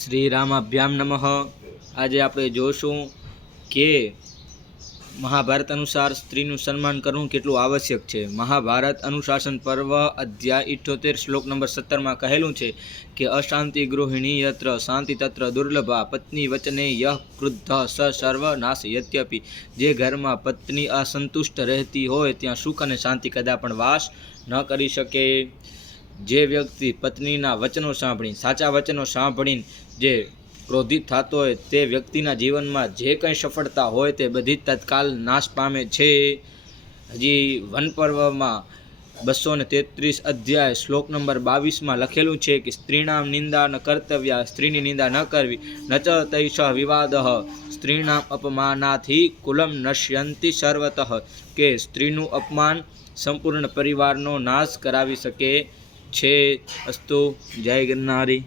શ્રી રામાભ્યામ નમઃ। આજે આપણે જોશું કે મહાભારત અનુસાર સ્ત્રીનું સન્માન કરવું કેટલું આવશ્યક છે। મહાભારત અનુશાસન પર્વ અધ્યાય 78 શ્લોક નંબર 17 માં કહેલું છે કે અશાંતિ ગૃહિણી યત્ર શાંતિ તત્ર દુર્લભા પત્ની વચને યહ ક્રુદ્ધ સ સર્વ નાશયત્યપિ। જે ઘરમાં પત્ની અસંતુષ્ટ રહેતી હોય ત્યાં સુખ અને શાંતિ કદા પણ વાસ ન કરી શકે। જે વ્યક્તિ પત્નીના વચનો સાંભળી સાચા વચનો સાંભળીને જે ક્રોધિત થતો હોય તે વ્યક્તિના જીવનમાં જે કંઈ સફળતા હોય તે બધી તત્કાલ નાશ પામે છે। હજી વન પર્વમાં 233 અધ્યાય શ્લોક નંબર 22 લખેલું છે કે સ્ત્રીનામ નિંદા ન કર્તવ્યા, સ્ત્રીની નિંદા ન કરવી। ન ચ તૈષ વિવાદ સ્ત્રીનામ અપમાનાથી કુલમ નશ્યંતિ સર્વતઃ, કે સ્ત્રીનું અપમાન સંપૂર્ણ પરિવારનો નાશ કરાવી શકે છે। અસ્તુ, જય ગિરનારી।